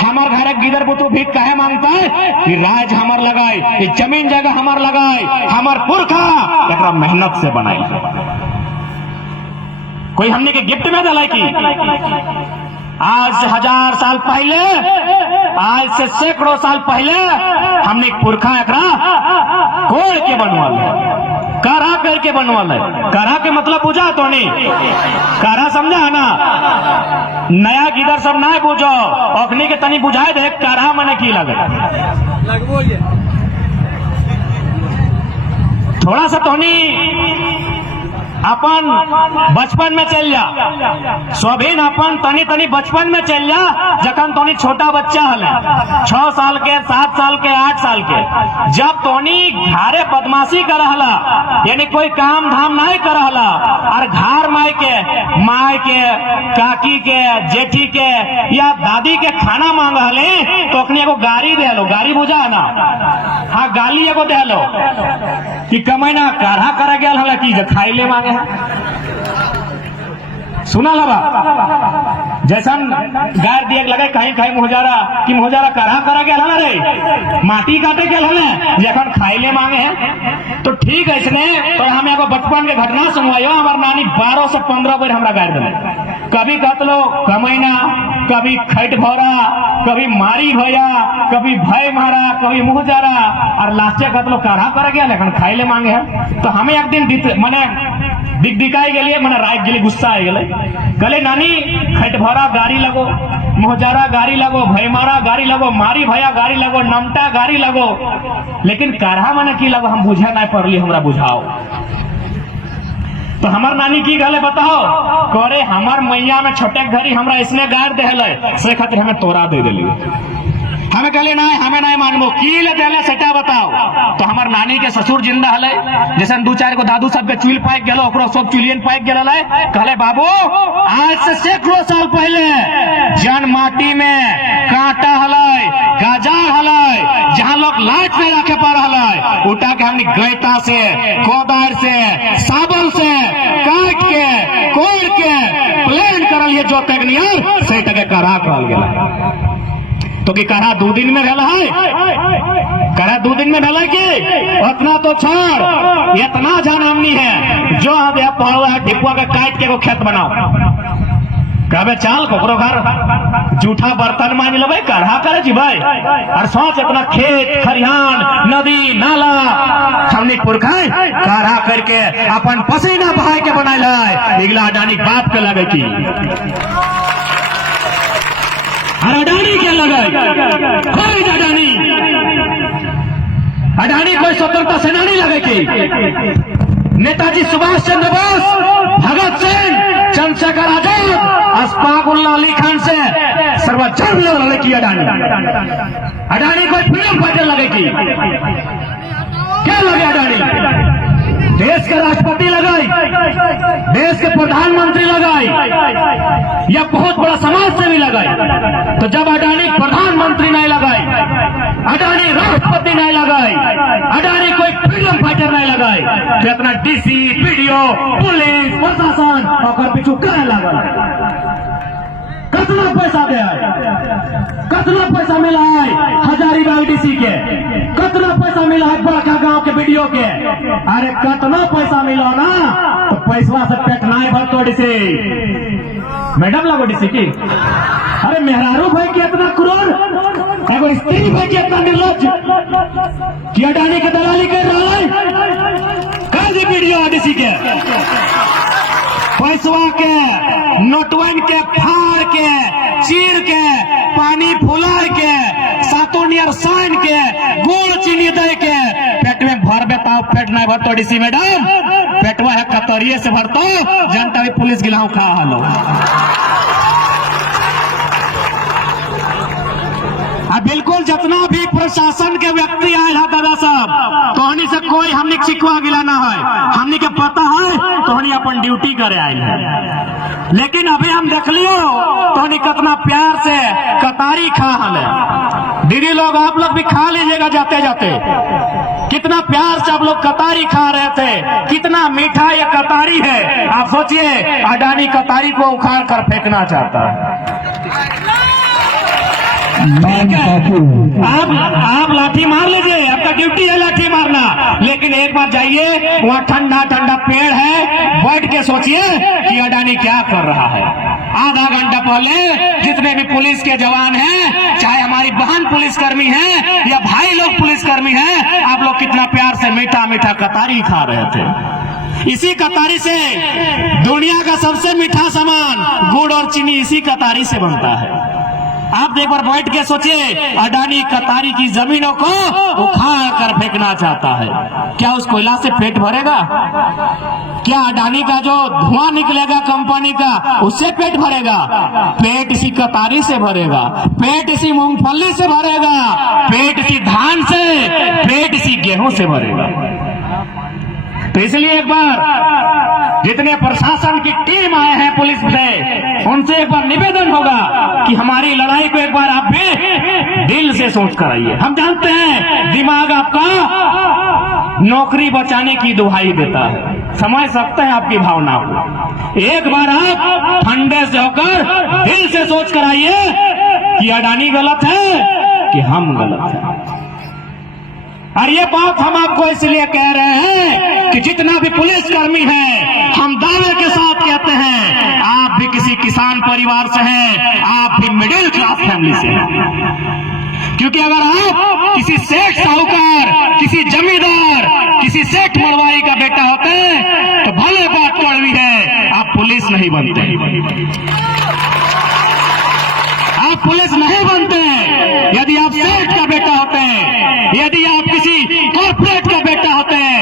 हमार घर गिदर बुतू भीख काहे मांगता है कि राज हमार लगाए, ये जमीन जगह हमार लगाए, हमार पुरखा एकरा मेहनत से बनाई, कोई हमने के गिफ्ट में दिलाई की। आज से 1000 साल पहले, आज से सैकड़ों साल पहले हमने पुरखा एकरा कोड़ के बनवाल है, करा करके बनवाल है। करा के मतलब बुझा तो नहीं, करा समझा है ना, नया गिदर सब ना बुझो, अखनी के तनी बुझाए दे करा मने की लगे थोड़ा सा तोनी अपन बचपन में चल जा, स्वाधीन अपन तनी तनी बचपन में चल जा, जखन तोनी छोटा बच्चा हले 6 साल के, 7 साल के, 8 साल के, जब तोनी घरे बदमाशी कर रहला, यानी कोई काम धाम नहीं कर रहला, और घर माई के काकी के, जेठी के या दादी के खाना मांग हले, तो अपनी एगो गाड़ी दे लो, गाड़ी बुझा है ना, हाँ गाली एगो दे लो कि कमैना काढ़ा कर गया हला की खाइले मांगे। सुना लबा जैसन गाय दिए लगे कहीं कहीं मुहजारा कि मुहजारा करा करा गया हला रे, माटी काटे गया हला जखन खाइले मांगे हैं। तो ठीक है इसने, पर हमें एगो बचपन के घटना सुनवाइयो। हमार नानी 12 से 15 बार हमरा गाय दिले, कभी कतलो कमैना, कभी खैट भौरा, कभी मारी भैया, कभी भय मारा, कभी मुहजारा, और लास्टे कतलो काढ़ा कर गया लेकिन खाइले मांगे हैं। तो हमें एक दिन मने दिखाई गए, मैंने रात गए, गुस्सा आ गए, कहले नानी खैट भौरा गाड़ी लगो, मुहजारा गाड़ी लगो, भय मारा गाड़ी लगो, मारी भैया गाड़ी लगो, नमटा गाड़ी लगो, लेकिन काढ़ा मने की लगो हम बुझा नहीं पड़ली, हमरा बुझाओ। तो हमार नानी की गले बताओ, करे हमार मैया में छोटे घरी हमरा इसने गाड़ दे से खातिर हमें तोरा दे दिली। हमें कहले ना, हमें नहीं मानबो की ले देले सेटा बताओ। तो हमार नानी के ससुर जिंदा हले, जैसे 2-4 को दादू सब के चुल पाइक गेलो, ओकरो सब चुलियन पाइक गेल है। कहले बाबू आज से सैकड़ों साल पहले जन माटी में कांटा हले, गजा हले, जहां लोग लाइट में रखे पड़ हले, उठा के हमनी गैता से, कोदार से, साबल से काट के, कोड़ के प्लेन करल ये जो टेक्नियर से टके करा कहल गेला। तो कि करा 2 दिन में ढला है, करा 2 दिन में ढला कि उतना तो छोड़, इतना जानमनी है जो अब पड़ा है ढिपुआ का काट के को खेत बनाओ, कहबे चल कोकरो घर जूठा बर्तन मान लेबे, काढ़ा करे जी भाई, और सोच इतना खेत खरिहान नदी नाला हमने पुरखा काढ़ा करके अपन पसीना बहाय के बनाए लाए, निगला अडानी बाप के लगे की अडानी क्या लगाए, अडानी कोई स्वतंत्रता सेनानी लगे की, नेताजी सुभाष चंद्र बोस, भगत सिंह, चंद्रशेखर आजाद, अशफाक उल्लाह अली खान से सर्वोच्च लगे की अडानी कोई फ्रीडम फाइटर लगे की, क्या लगे अडानी, देश के राष्ट्रपति लगाई, देश के प्रधानमंत्री लगाई, या बहुत बड़ा समाज सेवी लगाई। तो जब अडानी प्रधानमंत्री नहीं लगाई, अडानी राष्ट्रपति नहीं लगाई, अडानी कोई फ्रीडम फाइटर नहीं लगाई, तो इतना डीसी, पीडीओ, पुलिस, प्रशासन और पीछू क्या लगा, कितना पैसा दे आए, कितना पैसा मिला है हजारीबाग डीसी के, कितना पैसा मिला है बड़का गांव के वीडियो के, अरे कितना पैसा मिला ना, तो पैसा से पेट नहीं भरतो डीसी, मैडम लगो डीसी की, अरे मेहरारू भाई की इतना क्रूर, एगो स्त्री भाई की इतना निर्लज, कि अडानी के दलाली कर रहा है, काजी वीडियो डीसी के पैसवा के नोटवन के फाड़ के चीर के पानी फुला के सातों नियर साइन के गुड़ चीनी दे के पेट में भर बेताओ, पेट नहीं भरतो डीसी मैडम, पेटवा है कतरिये से भरतो, जनता भी पुलिस गिलाऊ खा हलो। बिल्कुल जितना भी प्रशासन के व्यक्ति आए हैं दादा साहब, तो हनी से कोई हमने शिकवा गिलाना है, हमने के पता है तो हनी अपन ड्यूटी करे आए हैं, लेकिन अभी हम देख लियो तो हनी कितना प्यार से कतारी खा हले। दीदी लोग आप लोग भी खा लीजिएगा जाते जाते, कितना प्यार से आप लोग कतारी खा रहे थे, कितना मीठा ये कतारी है। आप सोचिए अडानी कतारी को उखाड़ कर फेंकना चाहता है। ठीक है, आप लाठी मार लीजिए, आपका ड्यूटी है लाठी मारना, लेकिन एक बार जाइए वहाँ ठंडा ठंडा पेड़ है, बैठ के सोचिए कि अडानी क्या कर रहा है। आधा घंटा पहले जितने भी पुलिस के जवान हैं, चाहे हमारी बहन पुलिसकर्मी हैं या भाई लोग पुलिसकर्मी हैं, आप लोग कितना प्यार से मीठा मीठा कतारी खा रहे थे। इसी कतारी से दुनिया का सबसे मीठा सामान गुड़ और चीनी इसी कतारी से बनता है। आप एक बार बैठ के सोचिए, अडानी कतारी की जमीनों को उखाड़ कर फेंकना चाहता है, क्या उस कोयला से पेट भरेगा? क्या अडानी का जो धुआं निकलेगा कंपनी का, उससे पेट भरेगा? पेट इसी कतारी से भरेगा, पेट इसी मूंगफली से भरेगा, पेट इसी धान से, पेट इसी गेहूं से भरेगा। तो इसलिए एक बार जितने प्रशासन की टीम आए हैं पुलिस से, उनसे एक बार निवेदन होगा कि हमारी लड़ाई को एक बार आप भी दिल से सोच कर आइए। हम जानते हैं दिमाग आपका नौकरी बचाने की दुहाई देता है, समझ सकते हैं आपकी भावना को। एक बार आप ठंडे से होकर दिल से सोच कर आइए कि अडानी गलत है कि हम गलत हैं। और ये बात हम आपको इसलिए कह रहे हैं कि जितना भी पुलिसकर्मी है, हम दावे के साथ कहते हैं, आप भी किसी किसान परिवार से हैं, आप भी मिडिल क्लास फैमिली से हैं। क्योंकि अगर आप किसी सेठ साहूकार, किसी जमींदार, किसी सेठ मरवाई का बेटा होते तो भले बात कड़वी है, आप पुलिस नहीं बनते, आप पुलिस नहीं बनते। यदि आप सेठ का बेटा होते हैं, यदि आप किसी कॉर्पोरेट का बेटा होते हैं,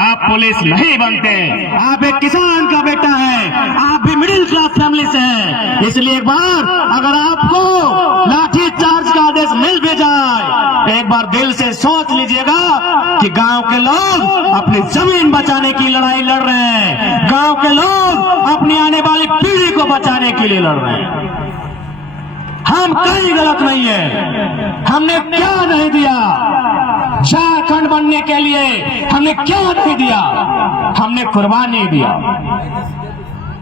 आप पुलिस नहीं बनते। आप एक किसान का बेटा है, आप भी मिडिल क्लास फैमिली से हैं। इसलिए एक बार अगर आपको लाठी चार्ज का आदेश मिल भी जाए, एक बार दिल से सोच लीजिएगा कि गांव के लोग अपनी जमीन बचाने की लड़ाई लड़ रहे हैं, गांव के लोग अपनी आने वाली पीढ़ी को बचाने के लिए लड़ रहे हैं। हम कहीं गलत नहीं है। हमने क्या नहीं दिया झारखंड बनने के लिए, हमने क्या नहीं दिया, हमने कुर्बानी दिया।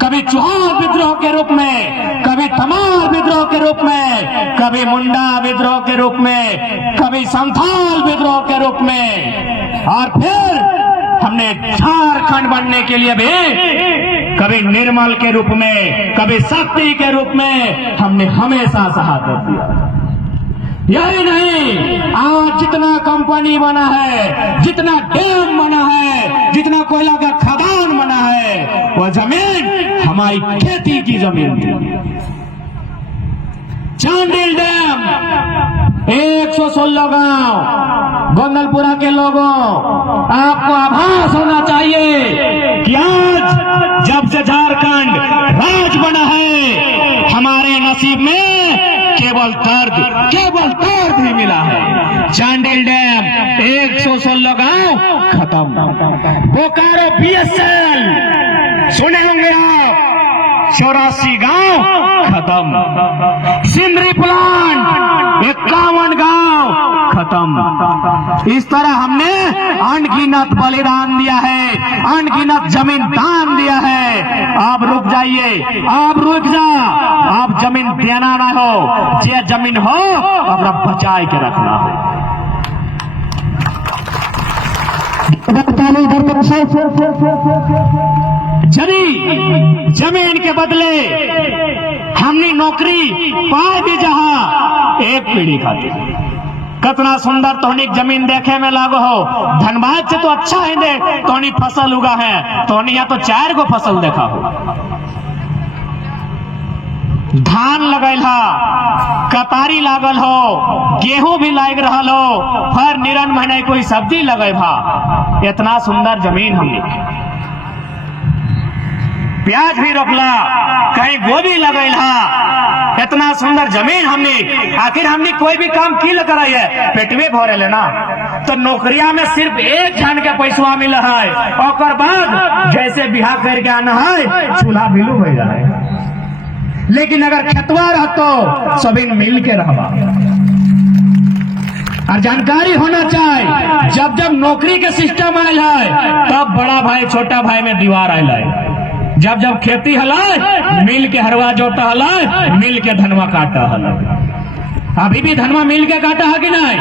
कभी चौहान विद्रोह के रूप में, कभी तमार विद्रोह के रूप में, कभी मुंडा विद्रोह के रूप में, कभी संथाल विद्रोह के रूप में, और फिर हमने झारखंड बनने के लिए भी कभी निर्मल के रूप में, कभी शक्ति के रूप में हमने हमेशा शहादत दिया। यही नहीं, आज जितना कंपनी बना है, जितना डैम बना है, जितना कोयला का खदान बना है, वह जमीन हमारी खेती की जमीन थी। चांडिल डैम 116 गांव गोंदलपुरा के लोगों, आपको आभास होना चाहिए कि आज जब से झारखंड राज बना है, हमारे नसीब में केवल दर्द ही मिला है। चांडिल डैम 116 गांव खत्म, बोकारो BSL सुने होंगे आप, 84 गांव खत्म, सिंदरी प्लांट 51 गांव खत्म। इस तरह हमने अनगिनत बलिदान दिया है, अनगिनत जमीन दान दिया है। आप रुक जाइए, आप रुक जा, आप जमीन देना ना हो, जे जमीन हो अपना बचाए के रखना हो। जमीन के बदले हमने नौकरी पाए भी जहां एक पीढ़ी खातिर। कितना सुंदर तोहनी जमीन देखे में लागो हो, धनबाद से तो अच्छा है दे तोहनी फसल उगा है, तोहनी यहाँ तो 4 गो फसल देखा हो। धान लगल हो, कतारी लागल हो, गेहूं भी लाग रहा हो, हर निरन महीने कोई सब्जी लगे भा। इतना सुंदर जमीन हमने, प्याज भी रोकला, कहीं गोभी लगल हा, इतना सुंदर जमीन हमने। आखिर हमने कोई भी काम की ल कराई है, पेटवे भरे लेना। तो नौकरिया में सिर्फ एक जन के पैसा मिल है, और बाद जैसे बिहार करके आना है चूल्हा मिलू हो जाए। लेकिन अगर खेतवा रहतो सभी मिल के रहबा। और जानकारी होना चाहिए, जब जब नौकरी के सिस्टम आयल है, तब बड़ा भाई छोटा भाई में दीवार आयल है। जब जब खेती हला मिल के हरवा जोता हला, मिल के धनवा काटा हला। अभी भी धनवा मिल के काटा है कि नहीं?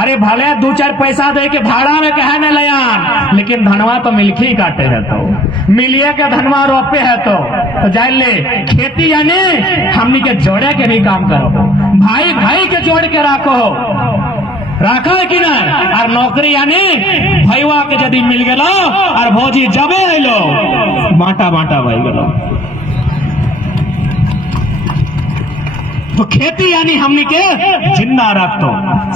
अरे भले 2-4 पैसा दे के भाड़ा में कहे न लयान, लेकिन धनवा तो मिलके ही काटे है। तो मिलिए के धनवा रोपे है तो जान ले खेती यानी हमनी के जोड़े के भी काम करो, भाई भाई के जोड़ के राखो है कि नहीं? और नौकरी यानी भैया के यदि मिल गलो और भौजी जबे अलो बांटा बांटा भाई गलो। तो खेती यानी हमनी के जिंदा रखो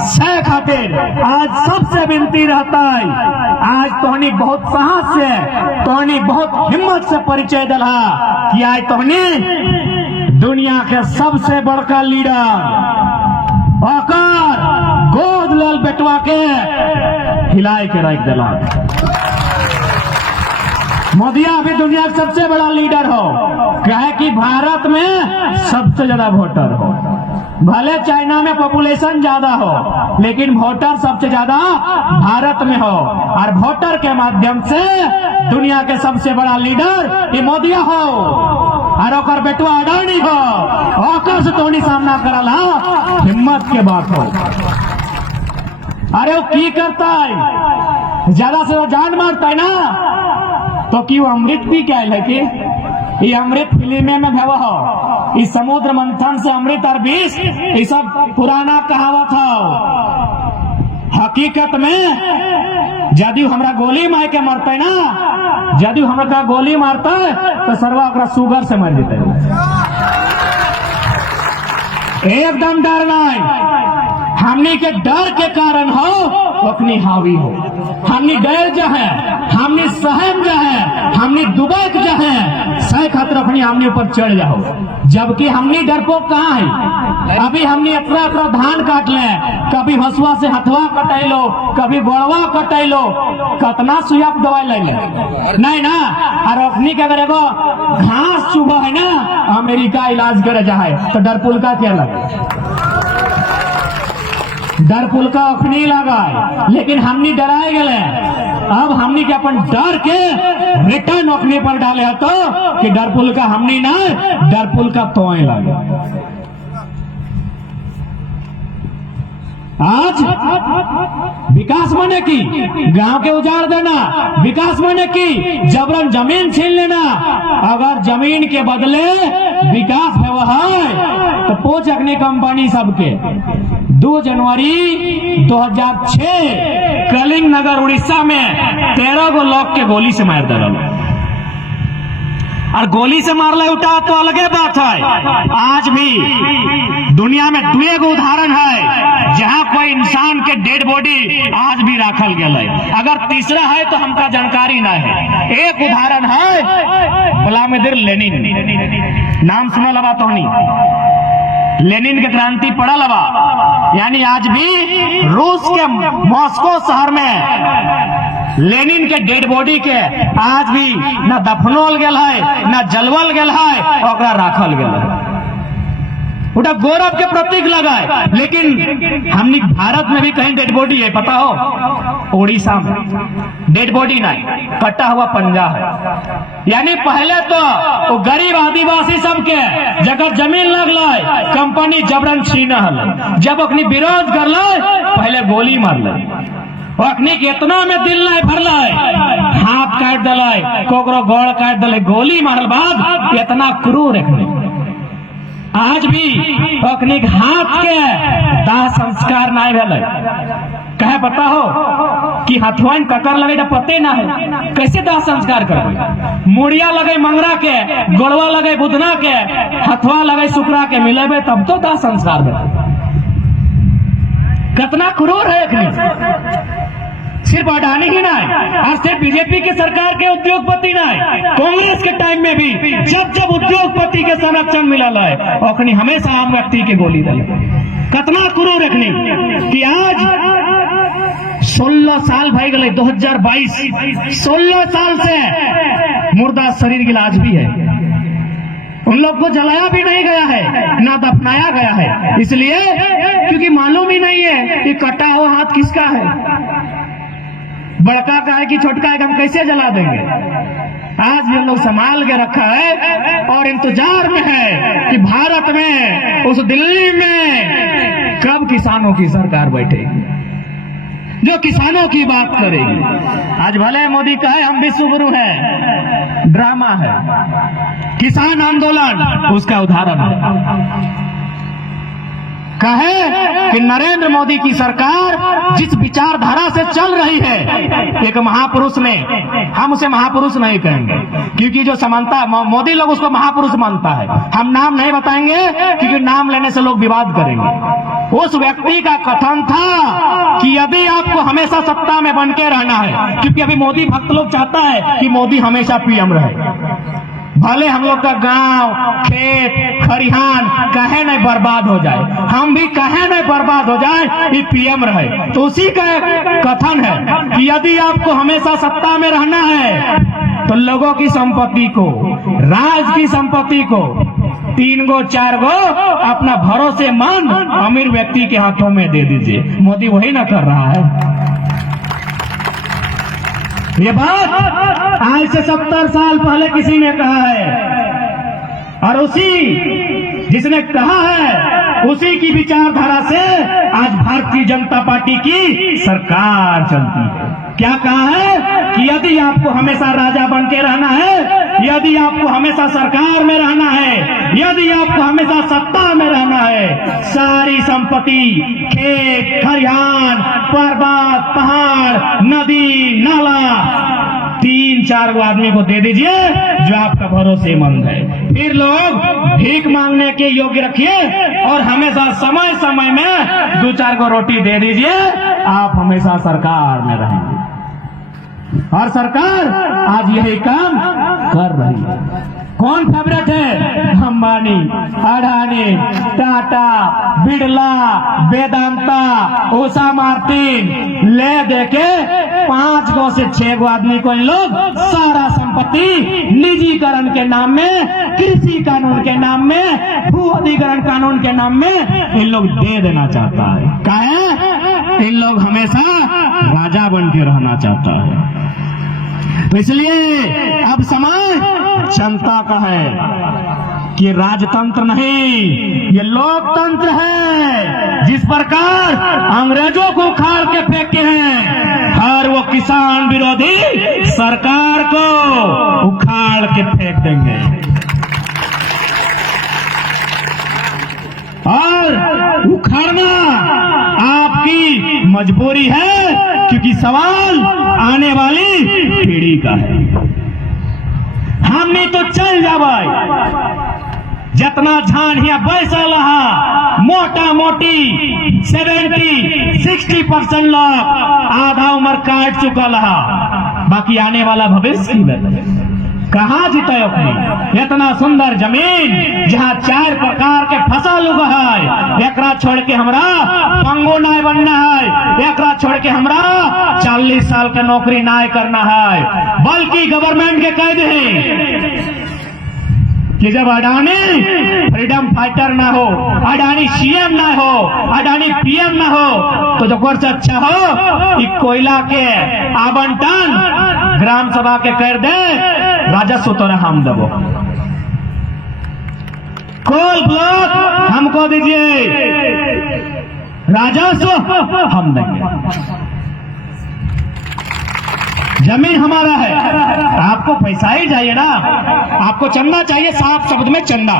सह खातिर आज सबसे विनती रहता है। आज तोहनी बहुत साहस से, तोहनी बहुत हिम्मत से परिचय दिला कि आज तोहनी दुनिया के सबसे बड़का लीडर आकर गोद लाल बेटवा के हिलाए के रख दिला। मोदिया अभी दुनिया का सबसे बड़ा लीडर हो, कहे कि भारत में सबसे ज्यादा वोटर हो। भले चाइना में पॉपुलेशन ज्यादा हो, लेकिन वोटर सबसे ज्यादा भारत में हो। और वोटर के माध्यम से दुनिया के सबसे बड़ा लीडर ये मोदिया हो और ओकर बेटवा अडानी हो। ओकर से तोनी सामना करल हा हिम्मत के बात हो। अरे वो की करता है? ज्यादा से ज्यादा जान मारता है ना, तो कि वो अमृत पी क्या है कि ये अमृत फिल्म में भव हो, इस समुद्र मंथन से अमृत और विष ये सब पुराना कहावत हो। हकीकत में यदि हमरा गोली मार के मरते ना, यदि हमरा गोली मारता तो सर्वा ओकरा शुगर से मर जेते। एकदम डर नहीं, हमनी के डर के कारण हो अपनी हावी हो। हमनी डर जो है, हमनी सहम जो है, हमनी दुबक जो है सह खातिर अपनी हमनी ऊपर चढ़ जाओ। जबकि हमनी डरपोक कहाँ है? अभी हमनी अपना धान काट ले, कभी हसुआ से हथवा कटैलो, कभी गोड़वा कटैलो, कतना सुइया दवाई ले नहीं ना। और अपनी के अगर एगो घास चुभा है ना, अमेरिका इलाज करे जाए तो डरपुल का क्या लगे? डरपुल का अखनी लगा, लेकिन हमनी डराए गए। अब हमनी के अपन डर के रिटर्न अखनी पर डाले तो कि डरपुल का हमनी ना, डरपुल का तोय लगे। आज विकास माने की गांव के उजाड़ देना, विकास माने की जबरन जमीन छीन लेना। अगर जमीन के बदले विकास है तो पोच अग्नि कंपनी सबके 2 जनवरी 2006 कलिंग नगर उड़ीसा में 13 गो लोग के गोली से मार दिया। और गोली से मारले उठा तो अलगे बात है। आज भी दुनिया में 2 गो उदाहरण है जहां कोई इंसान के डेड बॉडी आज भी राखल गया। अगर तीसरा है तो हमका जानकारी ना है। एक उदाहरण है व्लादिमीर लेनिन, नाम सुनल बा तो नहीं? लेनिन के क्रांति पड़ल बा, यानी आज भी रूस के मॉस्को शहर में लेनिन के डेड बॉडी के आज भी न दफनोल गेल है, न जलवल गेल है, ओकरा राखल गेल है। उटा गौरव के प्रतीक लगा है। लेकिन हमनी भारत में भी कहीं डेड बॉडी है पता हो? उड़ीसा में डेड बॉडी नहीं, कटा हुआ पंजा है। यानी पहले तो वो गरीब आदिवासी सबके जगह जमीन लगल, कंपनी जबरन छीना हल। जब अपनी विरोध कर पहले गोली मारल, अखनी के इतना में दिल नहीं भरल, हाथ काट दिल, कोकरो गोड़ काट दिल, गोली मारल बाद इतना क्रूर रखने। आज भी अखनी हाथ के दाह संस्कार नहीं भेल। कहे पता हो कि हथुआन ककर लगे तो पते ना है, कैसे दाह संस्कार करबे? मुड़िया लगे मंगरा के, गोड़वा लगे बुधना के, हथुआ लगे शुक्रा के मिलेबे तब तो दाह संस्कार भेल। कितना क्रूर है अखनी। सिर्फ अडानी ही नहीं, और सिर्फ बीजेपी के सरकार के उद्योगपति नहीं, कांग्रेस के टाइम में भी जब जब उद्योगपति के संरक्षण मिला है अखनी हमेशा आम व्यक्ति के गोली दल। कितना क्रूर रखनी कि आज 16 साल भाई गए 2022, 16 साल से मुर्दा शरीर की आज भी है। उन लोग को जलाया भी नहीं गया है, ना दफनाया गया है, इसलिए क्योंकि मालूम ही नहीं है कि कटा हुआ हाथ किसका है, बड़का का है कि छोटका है, हम कैसे जला देंगे। आज ये लोग संभाल के रखा है और इंतजार में है कि भारत में उस दिल्ली में किसानों की सरकार बैठेगी, जो किसानों की बात करेगी। आज भले मोदी कहे हम विश्व गुरु हैं, ड्रामा है। किसान आंदोलन उसका उदाहरण है। कहे कि नरेंद्र मोदी की सरकार जिस विचारधारा से चल रही है, एक महापुरुष ने, हम उसे महापुरुष नहीं कहेंगे क्योंकि जो समानता मोदी लोग उसको महापुरुष मानता है, हम नाम नहीं बताएंगे क्योंकि नाम लेने से लोग विवाद करेंगे। उस व्यक्ति का कथन था कि यदि आपको हमेशा सत्ता में बन के रहना है, क्योंकि अभी मोदी भक्त लोग चाहता है कि मोदी हमेशा पीएम रहे, भले हम लोग का गांव, खेत, खरिहान कहे नहीं बर्बाद हो जाए, हम भी कहे नहीं बर्बाद हो जाए, ये पीएम रहे। तो उसी का एक कथन है कि यदि आपको हमेशा सत्ता में रहना है तो लोगों की संपत्ति को, राज की संपत्ति को 3 गो 4 गो अपना भरोसेमंद अमीर व्यक्ति के हाथों में दे दीजिए। मोदी वही ना कर रहा है। ये बात आज से 70 साल पहले किसी ने कहा है और उसी जिसने कहा है उसी की विचारधारा से आज भारतीय जनता पार्टी की सरकार चलती है। क्या कहा है कि यदि आपको हमेशा राजा बन के रहना है, यदि आपको हमेशा सरकार में रहना है, यदि आपको हमेशा सत्ता में रहना है, सारी संपत्ति, खेत, खरिहान, पर्वत, पहाड़, नदी, नाला 3-4 गो आदमी को दे दीजिए जो आपका भरोसेमंद है। फिर लोग भीख मांगने के योग्य रखिए और हमेशा समय समय में 2-4 गो रोटी दे दीजिए, आप हमेशा सरकार में रहेंगे। और सरकार आज यही काम कर रही है। कौन फेवरेट है? अंबानी, अडानी, टाटा, बिरला, वेदांता, उषा मार्टिन ले देके 5 गो से 6 गो आदमी को इन लोग सारा संपत्ति निजीकरण के नाम में, कृषि कानून के नाम में, भू अधिग्रहण कानून के नाम में इन लोग दे देना चाहता है। क्या है? इन लोग हमेशा राजा बन के रहना चाहता है। तो इसलिए अब समय जनता का है कि राजतंत्र नहीं, ये लोकतंत्र है। जिस प्रकार अंग्रेजों को उखाड़ के फेंके हैं, हर वो किसान विरोधी सरकार को उखाड़ के फेंक देंगे। और उखाड़ना आपकी मजबूरी है क्योंकि सवाल आने वाली पीढ़ी का है। हम नहीं तो चल जाए जितना झान हिया बैसल रहा, मोटा मोटी 70-60% लोग आधा उम्र काट चुका रहा, बाकी आने वाला भविष्य की कहाँ जीते अपनी इतना सुंदर जमीन जहाँ 4 प्रकार के फसल उगा है, एकरा छोड़ के हमरा पंगो नाय बनना है, एकरा छोड़ के हमरा 40 साल का नौकरी नाय करना है, बल्कि गवर्नमेंट के कह दे कि जब अडानी फ्रीडम फाइटर ना हो, अडानी सीएम ना हो, अडानी पीएम ना हो, तो जो से अच्छा हो कि कोयला के आवंटन ग्राम सभा के कर दे, राजस्व तोरा हम देवो, कोल ब्लॉक हमको दीजिए, राजस्व हम देंगे, जमीन हमारा है। आपको पैसा ही चाहिए ना, आपको चंदा चाहिए, साफ शब्द में चंदा।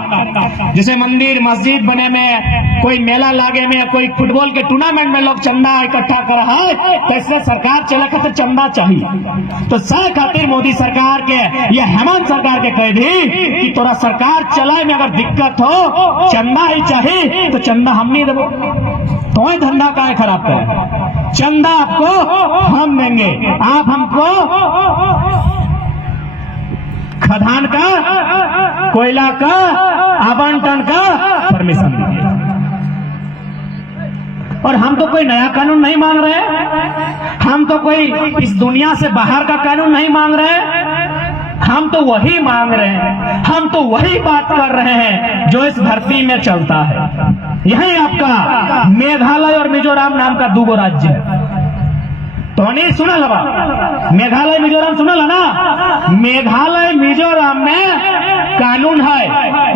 जैसे मंदिर मस्जिद बने में, कोई मेला लागे में, कोई फुटबॉल के टूर्नामेंट में लोग चंदा इकट्ठा कर रहा है, तो इससे सरकार चले खातिर चंदा चाहिए। तो सर खातिर मोदी सरकार के, ये हेमंत सरकार के कह दी कि तोरा सरकार चलाए में अगर दिक्कत हो, चंदा ही चाहिए तो चंदा हम नहीं देवो, तो ही धंधा का खराब करे, चंदा आपको हम देंगे, आप हमको खदान का, कोयला का आवंटन का परमिशन दीजिए। और हम तो कोई नया कानून नहीं मांग रहे, हम तो कोई इस दुनिया से बाहर का कानून नहीं मांग रहे, हम तो वही मांग रहे हैं, हम तो वही बात कर रहे हैं जो इस धरती में चलता है। यही आपका मेघालय और मिजोरम नाम का 2 गो राज्य है। तो नहीं सुना लगा मेघालय मिजोरम सुना ला ना। मेघालय मिजोरम में कानून है,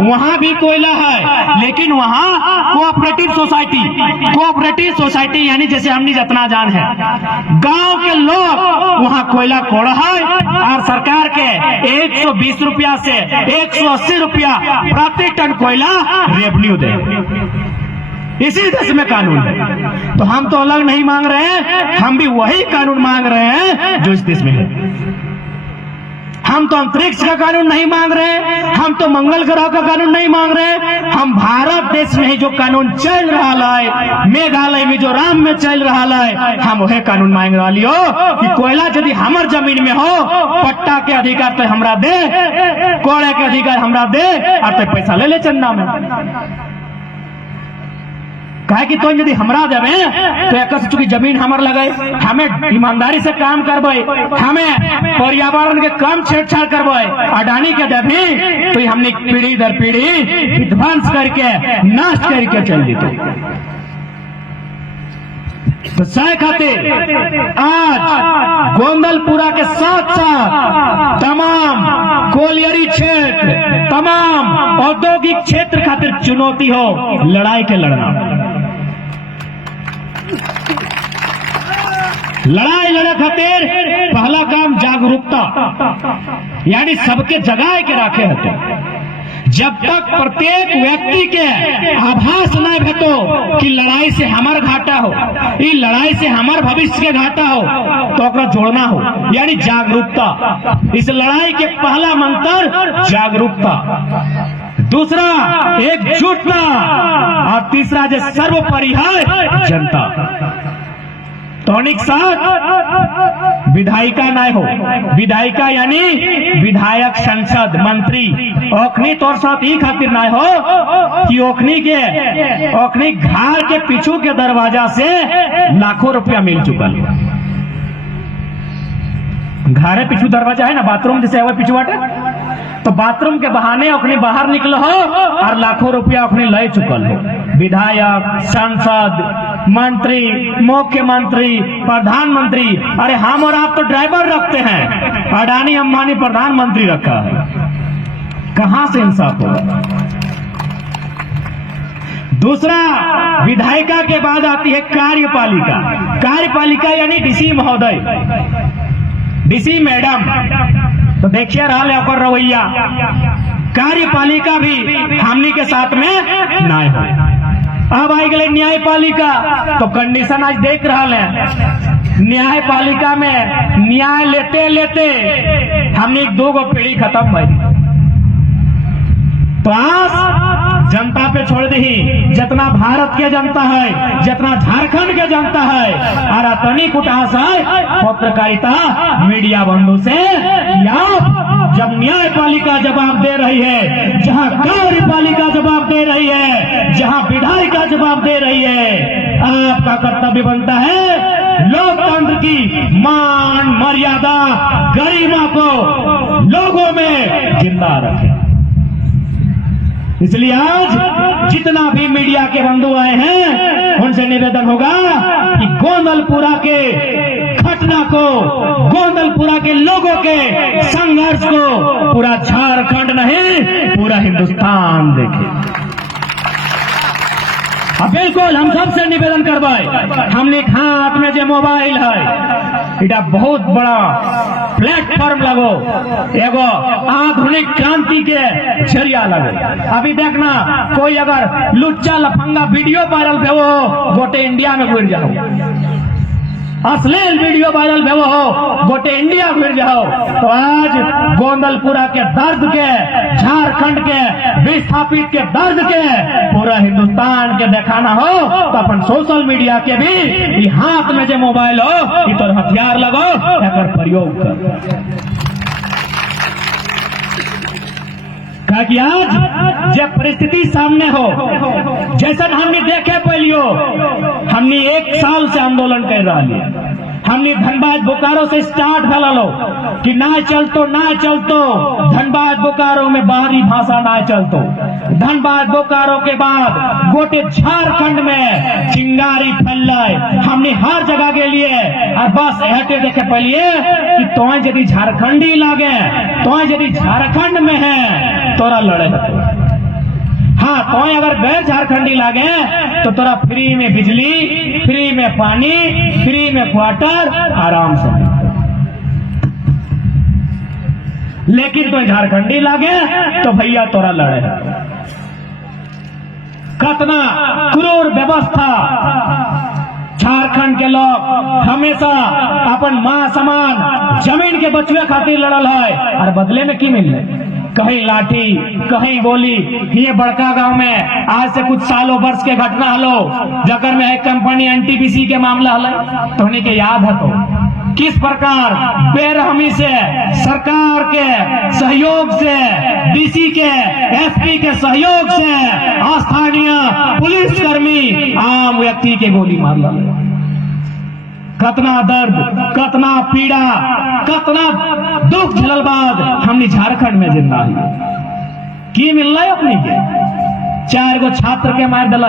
वहां भी कोयला है, लेकिन वहां कोऑपरेटिव सोसाइटी यानी जैसे हमने जितना जान है, गांव के लोग वहां कोयला कोड़ा है और सरकार के 120 रुपया से 180 रुपया प्रति टन कोयला रेवेन्यू दे। इसी देश में कानून है। तो हम तो अलग नहीं मांग रहे हैं, हम भी वही कानून मांग रहे हैं जो इस देश में है। हम तो अंतरिक्ष का कानून नहीं मांग रहे, हम तो मंगल ग्रह का कानून नहीं मांग रहे, हम भारत देश में ही जो कानून चल रहा है, मेघालय मिजोरम में चल रहा है, हम वही कानून मांग रहा लियो कि कोयला यदि हमार जमीन में हो, पट्टा के अधिकार तो हमरा दे, कोड़े के अधिकार हमरा दे, और तो पैसा ले ले चंदा में। कहे कि तो यदि हमरा देवे तो एक चूंकि जमीन हमार लगे, हमें ईमानदारी से काम करबे, हमें पर्यावरण के कम छेड़छाड़ करबे, अडानी के देवी तो हमने पीढ़ी दर पीढ़ी विध्वंस करके नाश करके चल दी। तो सह खातिर आज गोंदलपुरा के साथ साथ तमाम कोलियरी क्षेत्र, तमाम औद्योगिक क्षेत्र खातिर चुनौती हो लड़ाई के लड़ना। लड़ाई लड़े खातिर पहला काम जागरूकता, यानी सबके जगाए के रखे होते। जब तक प्रत्येक व्यक्ति के आभास न भेटो कि लड़ाई से हमार घाटा हो, इस लड़ाई से हमार भविष्य के घाटा हो, तो ओकरा जोड़ना हो, यानी जागरूकता। इस लड़ाई के पहला मंत्र जागरूकता, दूसरा एकजुटता, और तीसरा जो सर्वोपरि है जनता। टॉनिक साथ विधायिका ना हो, विधायिका यानी विधायक, संसद, मंत्री, ओखनी तौर साथ ही खातिर ना हो कि ओखनी घर के पीछू के दरवाजा से लाखों रुपया मिल चुका। घरे पीछू दरवाजा है ना, बाथरूम जैसे है पीछू बाटे, तो बाथरूम के बहाने ओखनी बाहर निकल हो और लाखों रुपया ओखनी ले चुकल हो। विधायक, सांसद, मंत्री, मुख्यमंत्री, प्रधानमंत्री, अरे हम और आप तो ड्राइवर रखते हैं, अडानी अंबानी प्रधानमंत्री रखा है, कहां से इंसाफ होगा। दूसरा, विधायिका के बाद आती है कार्यपालिका। कार्यपालिका यानी डीसी महोदय, डीसी मैडम, तो देखिए रहा ओकर रवैया। कार्यपालिका भी हमनी के साथ में ना हो। अब आई गए न्यायपालिका, तो कंडीशन आज देख रहा है। न्यायपालिका में न्याय लेते लेते हमने 2 पीढ़ी खत्म भई। तो आज जनता पे छोड़ दी, जितना भारत के जनता है, जितना झारखंड के जनता है, और तनिक उठास है पत्रकारिता मीडिया बंधु से। या जब न्यायपालिका जवाब दे रही है, जहां कार्यपालिका जवाब दे रही है, जहां विधायिका जवाब दे रही है, आपका कर्तव्य बनता है लोकतंत्र की मान मर्यादा गरिमा को लोगों में जिंदा रखें। इसलिए आज जितना भी मीडिया के बंधु आए हैं, उनसे निवेदन होगा कि गोंदलपुरा के घटना को, गोंदलपुरा के लोगों के संघर्ष को पूरा झारखंड नहीं, पूरा हिंदुस्तान देखे। अब बिल्कुल हम सबसे निवेदन करवाए, हमने हाथ में जो मोबाइल है, इटा बहुत बड़ा प्लेटफॉर्म लगो, एगो आधुनिक क्रांति के जरिया लगो। अभी देखना, कोई अगर लुच्चा लफंगा वीडियो वायरल भे हो, गोटे इंडिया में घुर जाओ, अश्लील वीडियो वायरल भे हो, गोटे इंडिया घुर जाओ। तो आज गोंदलपुरा के दर्द के, झारखंड के विस्थापित के दर्द के पूरा हिंदुस्तान के दिखाना हो, तो अपन सोशल मीडिया के भी हाथ में जो मोबाइल हो, ये तो हथियार लगो, एकर प्रयोग कर। कि आज जब परिस्थिति सामने हो, जैसा हमने देखे पहलियो, हमने 1 साल से आंदोलन कर रहा है। हमने धनबाद बोकारो से स्टार्ट भला लो कि ना चलतो धनबाद बोकारो में बाहरी भाषा ना चलतो। धनबाद बोकारो के बाद गोटे झारखंड में चिंगारी फैलाए, हमने हमने हर जगह के लिए और बस हटे देखे पहले कि तो यदि झारखंडी लागे तो यदि झारखंड में है तोरा लड़े हाँ तो अगर गैर झारखंडी लागे तो तोरा फ्री में बिजली, फ्री में पानी, फ्री में क्वार्टर आराम से। लेकिन तो झारखंडी लागे तो भैया तोरा लड़े। कितना क्रूर व्यवस्था। झारखंड के लोग हमेशा अपन मां समान जमीन के बचवे खातिर लड़ल है और बदले में की मिल रहे, कहीं लाठी कहीं गोली। ये बड़का गांव में आज से कुछ सालों वर्ष के घटना हलो जकर में एक कंपनी एनटीपीसी के मामला हल तो उन्हीं के याद है तो किस प्रकार बेरहमी से सरकार के सहयोग से, डीसी के, एसपी के सहयोग से स्थानीय पुलिसकर्मी आम व्यक्ति के गोली मारल। कितना दर्द, कितना पीड़ा, कितना दुख झेलल बाद हमने झारखंड में जिंदा है की मिल रहा है अपनी के 4 गो छात्र के मार दिल।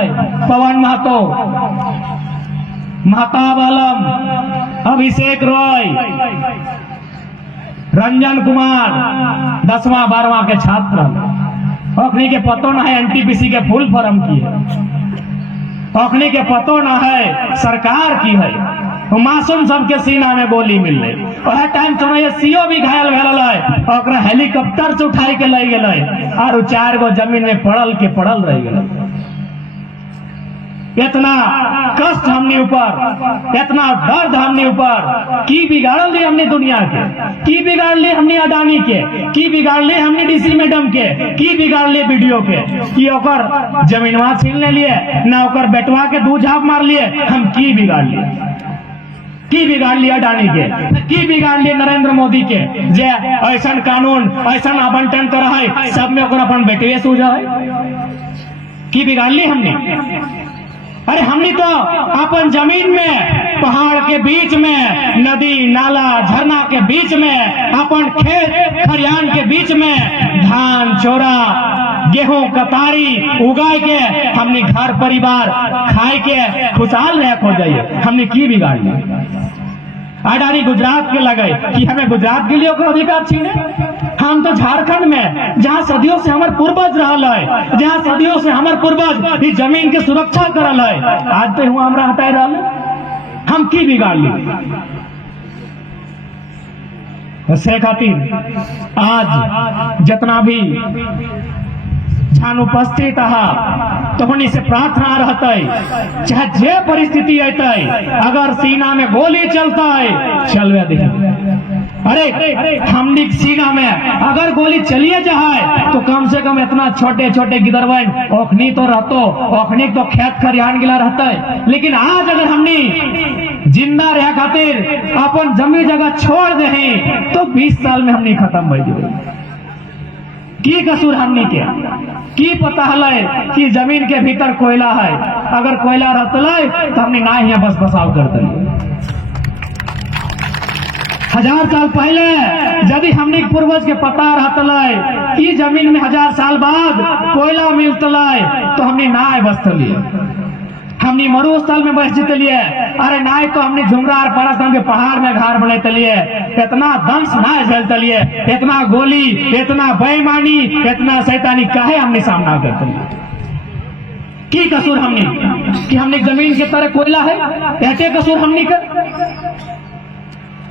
पवन महतो, महताब आलम, अभिषेक रॉय, रंजन कुमार 10वां 12वां के छात्र अखनी के पतो न है एनटीपीसी के फुल फॉर्म की है, अखनी के पतो न है सरकार की है। मासूम सबके सीना में गोली मिल रही वह टाइम समय सीओ भी घायल भेल है हेलीकॉप्टर से उठाई के ले गए और 4 गो जमीन में पड़ल रह गए। इतना कष्ट हमने ऊपर, इतना दर्द हमने ऊपर की बिगाड़ ली हमने दुनिया के, की बिगाड़ ली हमने अडानी के, की बिगाड़ ली हमने डीसी मैडम के, की बिगाड़ ली वीडियो के कि ओकर जमीनवा छीन लिए ना ओकर बेटवा के 2 झाप मार लिए। हम की बिगाड़ लिए, की बिगाड़ लिया अडानी के, की बिगाड़ लिए नरेंद्र मोदी के जे ऐसा कानून ऐसा आवंटन करा है सब में ओकर अपन बेटे सूझा है। की बिगाड़ ली हमने। अरे हमने तो अपन जमीन में पहाड़ के बीच में, नदी नाला झरना के बीच में, अपन खेत खरियान के बीच में धान चोरा गेहूं कतारी उगाए के हमने घर परिवार खाए के खुशहाल रह हो जाइए। हमने की बिगाड़ लिया। अडानी गुजरात के लगे कि हमें गुजरात के लिए अधिकार छीने। हम तो झारखंड में जहाँ सदियों से हमारे पूर्वज रहल है, जहाँ सदियों से हमारे पूर्वज इस जमीन के सुरक्षा करल है, आज पे हुआ हमरा हटाए रहल। हम की बिगाड़ ली से खातिर आज जितना भी जहां उपस्थित तो होने से प्रार्थना रहते चाहे जे परिस्थिति अतः अगर सीना में गोली चलता है चलवे दे। अरे हमने सीना में अगर गोली चलिए जाए तो कम से कम इतना छोटे छोटे गिदरवन ओखनी तो रहतो, ओखनी तो खेत खरियान गिला रहता है। लेकिन आज अगर हमने जिंदा रह खातिर अपन जमी जगह छोड़ दे तो 20 साल में हमने खत्म हो जाए। की कसूर हमने के की पता है कि जमीन के भीतर कोयला है, अगर कोयला रहता तो हमने ना यहाँ बस बसाव करते। 1000 साल पहले यदि हमने पूर्वज के पता रहता कि जमीन में 1000 साल बाद कोयला मिलता तो हमने ना बसते, हमने मरुस्थल में बस जीत लिए। अरे ना तो हमने झुमरार परसम के पहाड़ में घर बने लिए, इतना दंश ना झेलते लिए, इतना गोली, इतना बेईमानी, इतना शैतानी काहे हमने सामना करते लिए। की कसूर हमने कि हमने जमीन के तरह कोयला है, ऐसे कसूर हमने कर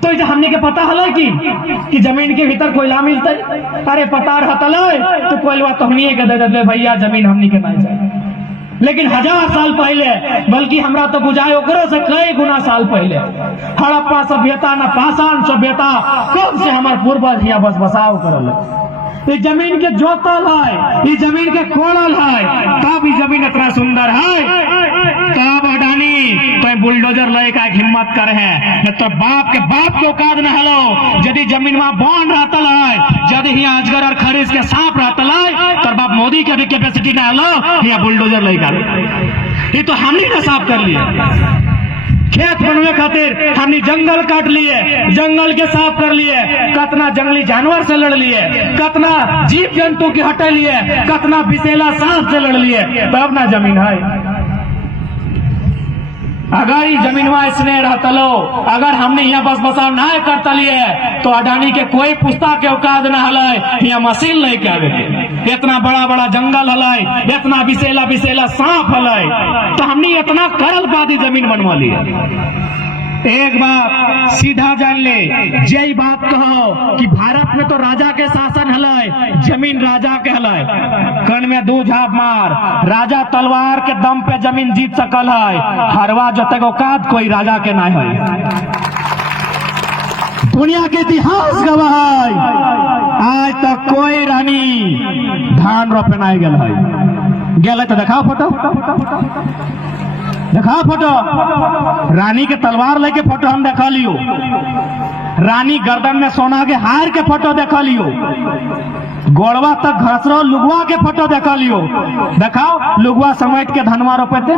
तो इसे हमने के पता हल कि जमीन के भीतर कोयला मिलता है। अरे पता रहता तो कोयला तो हमने के दे देते भैया जमीन हमने के नहीं जाए। लेकिन 1000 साल पहले बल्कि हमरा तो बुझाए ओकरो से कई गुना साल पहले हड़प्पा सभ्यता न पाषाण सभ्यता कब से हमारे पूर्वज यहाँ बस बसाव करल। इस जमीन के जोतल है, इस जमीन के कोड़ल है, तब ये जमीन इतना सुंदर है। तब अडानी तो बुलडोजर ले का हिम्मत करे है तो बाप के औकात न हलो। यदि जमीन वहां बॉन्ड रहता है, यदि यहाँ अजगर और खरीज के सांप रहता है तो बाप मोदी के भी कैपेसिटी न हलो यहाँ बुलडोजर ले का। ये तो हमने ना साफ कर लिया। खेत बनवे खातिर हमने जंगल काट लिए, जंगल के साफ कर लिए, कितना जंगली जानवर से लड़ लिए, कितना जीव जंतु के हटा लिए, कितना विषैला सांप से लड़ लिए, तब ना जमीन है। अगर ये जमीनवा इसने रहतलो, अगर हमने यहाँ बस बसाव ना करता लिए तो अडानी के कोई पुस्ता के औकात न हल यहाँ मशीन लेके आवे के। इतना बड़ा बड़ा जंगल हल, इतना विशेला विशेला सांप हल, तो हमने इतना करल बादी जमीन बनवा लिया। एक बात सीधा जान ले, यही बात कहो कि भारत में तो राजा के शासन हलय, जमीन राजा के हलय। कन में दो झाप मार, राजा तलवार के दम पे जमीन जीत सकल है, हरवा जो तक औकात कोई राजा के ना है। दुनिया के इतिहास गवाह है, आज तक कोई रानी धान रोपे नहीं गेल है। गेल तो देखा फोटो, देखा फोटो, रानी के तलवार लेके फोटो हम देखा लियो, रानी गर्दन में सोना के हार के फोटो देखा लियो, गोड़वा तक घसरो लुगवा के फोटो देखा लियो। देखाओ लुगवा समेट के धनवा रोपे थे,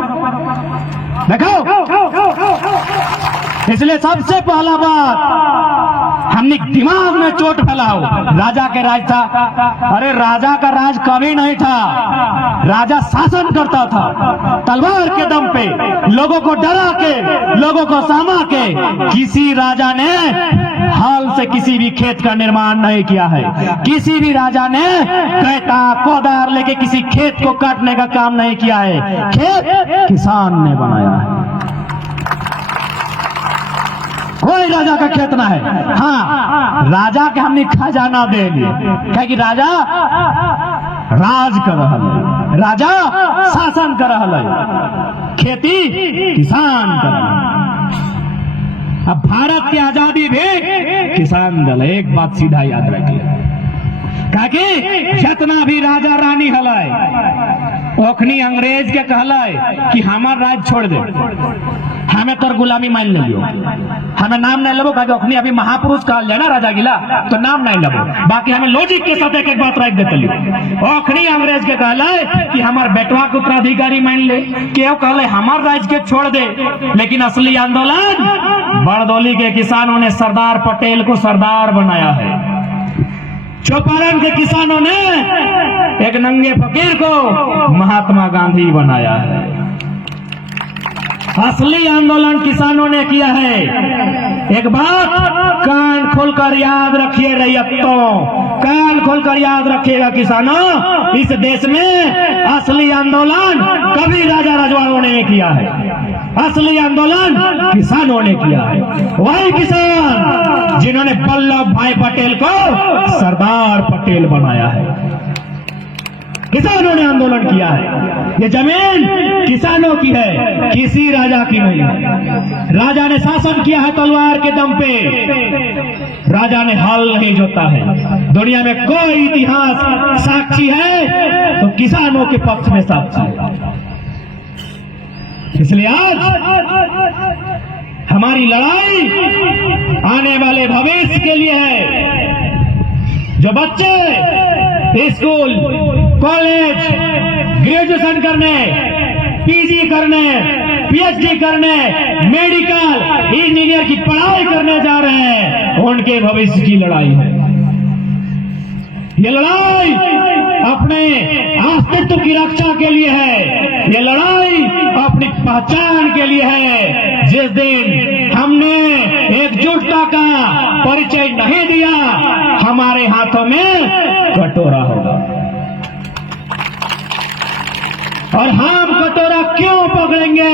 देखाओ। इसलिए सबसे पहला बात, हमने दिमाग में चोट फैलाओ। राजा के राज था, अरे राजा का राज कभी नहीं था, राजा शासन करता था तलवार के दम पे, लोगों को डरा के, लोगों को सामा के। किसी राजा ने हल से किसी भी खेत का निर्माण नहीं किया है, किसी भी राजा ने कैता कोदार लेके किसी खेत को काटने का काम नहीं किया है, खेत किसान ने बनाया है। कोई राजा का खेत ना है। हाँ, राजा के हमने खजाना देंगे, क्या कि राजा राज कर रहा है, राजा शासन कर रहा है, खेती किसान कर रहा है। अब भारत की आजादी भी किसान दल। एक बात सीधा याद रखिए, कि जितना भी राजा रानी हलाय ओखनी अंग्रेज के कहलाय कि हमार राज छोड़ दे, हमें तोर गुलामी मान लियो, हमें नाम नहीं लेबो, क्योंकि ओखनी अभी महापुरुष कहल जाए ना राजा गिला, तो नाम नहीं लेबो। बाकी हमें लॉजिक के साथ एक बात रख देते लियो। ओखनी अंग्रेज के कहलाय कि हमार बेटवा के उत्तराधिकारी मान ले, क्यों कहले हमार राज के छोड़ दे। लेकिन असली आंदोलन बड़दौली के किसानों ने सरदार पटेल को सरदार बनाया है, चौपारण के किसानों ने एक नंगे फकीर को महात्मा गांधी बनाया है। असली आंदोलन किसानों ने किया है। एक बात कान खोलकर याद रखिए रैयतों, कान खोलकर याद रखिएगा किसानों, इस देश में असली आंदोलन कभी राजा रजवाड़ों ने नहीं किया है, असली आंदोलन किसानों ने किया है। वही किसान जिन्होंने वल्लभ भाई पटेल को सरदार पटेल बनाया है, किसानों ने आंदोलन किया है। ये जमीन किसानों की है, किसी राजा की नहीं। राजा ने शासन किया है तलवार के दम पे, राजा ने हल नहीं जोता है। दुनिया में कोई इतिहास साक्षी है तो किसानों के पक्ष में साक्षी है। इसलिए आज हमारी लड़ाई आने वाले भविष्य के लिए है। जो बच्चे स्कूल, कॉलेज, ग्रेजुएशन करने, पीजी करने, पीएचडी करने, मेडिकल, इंजीनियर की पढ़ाई करने जा रहे हैं, उनके भविष्य की लड़ाई है। ये लड़ाई अपने अस्तित्व की रक्षा के लिए है, ये लड़ाई अपनी पहचान के लिए है। जिस दिन हमने एकजुटता का परिचय नहीं दिया, हमारे हाथों में कटोरा होगा। और हम कटोरा क्यों पकड़ेंगे?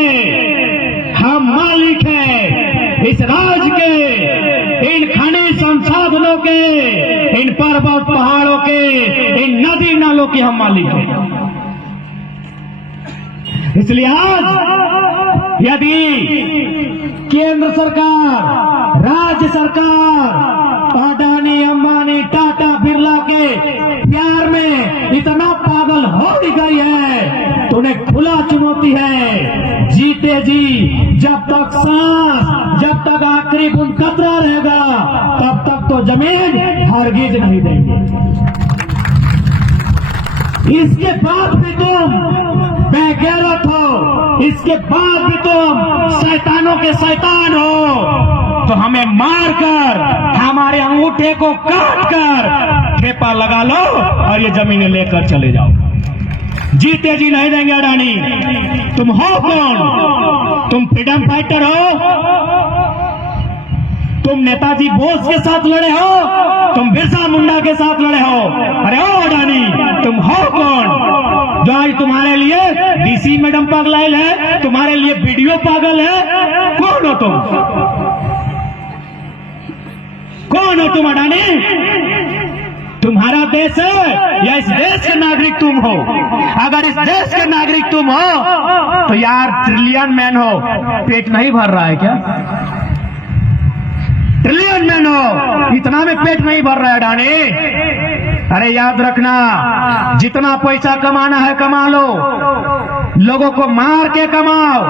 हम मालिक हैं इस राज के, इन खनिज संसाधनों के, इन पर्वत पहाड़ों के, इन नदी नालों के हम मालिक हैं। इसलिए आज यदि केंद्र सरकार, राज्य सरकार अडानी, अंबानी, टाटा, बिरला के प्यार में इतना पागल हो गई है तो उन्हें खुला चुनौती है, जीते जी जब तक सांस, जब तक आखिरी बूंद कतरा रहेगा तब तक तो जमीन हरगिज नहीं देंगे। इसके बाद भी तुम बेगैरत हो, इसके बाद भी तुम शैतानों के शैतान हो, तो हमें मारकर, हमारे अंगूठे को काट कर ठेपा लगा लो और ये जमीनें लेकर चले जाओ। जीते जी नहीं देंगे अडानी। तुम हो कौन? तुम फ्रीडम फाइटर हो? तुम नेताजी बोस के साथ लड़े हो? तुम बिरसा मुंडा के साथ लड़े हो? अरे ओ अडानी, तुम हो कौन जो आज तुम्हारे लिए डीसी मैडम पागल है, तुम्हारे लिए वीडियो पागल है? कौन हो तुम? कौन हो तुम अडानी? तुम्हारा देश है या इस देश के नागरिक तुम हो? अगर इस देश के नागरिक तुम हो तो यार ट्रिलियन मैन हो, पेट नहीं भर रहा है क्या? ट्रिलियन मैन हो, इतना में पेट नहीं भर रहा है अडानी। अरे याद रखना, जितना पैसा कमाना है कमा लो, लोगों को मार के कमाओ,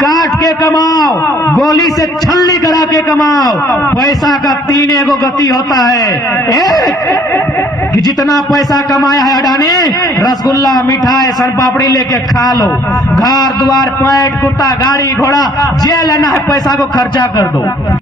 काट के कमाओ, गोली से छलनी करा के कमाओ। पैसा का 3 एगो गति होता है। एक कि जितना पैसा कमाया है अडानी, रसगुल्ला, मिठाई, सन पापड़ी लेके खा लो, घर द्वार, पैंट, कुर्ता, गाड़ी घोड़ा, जे लेना है पैसा को खर्चा कर दो।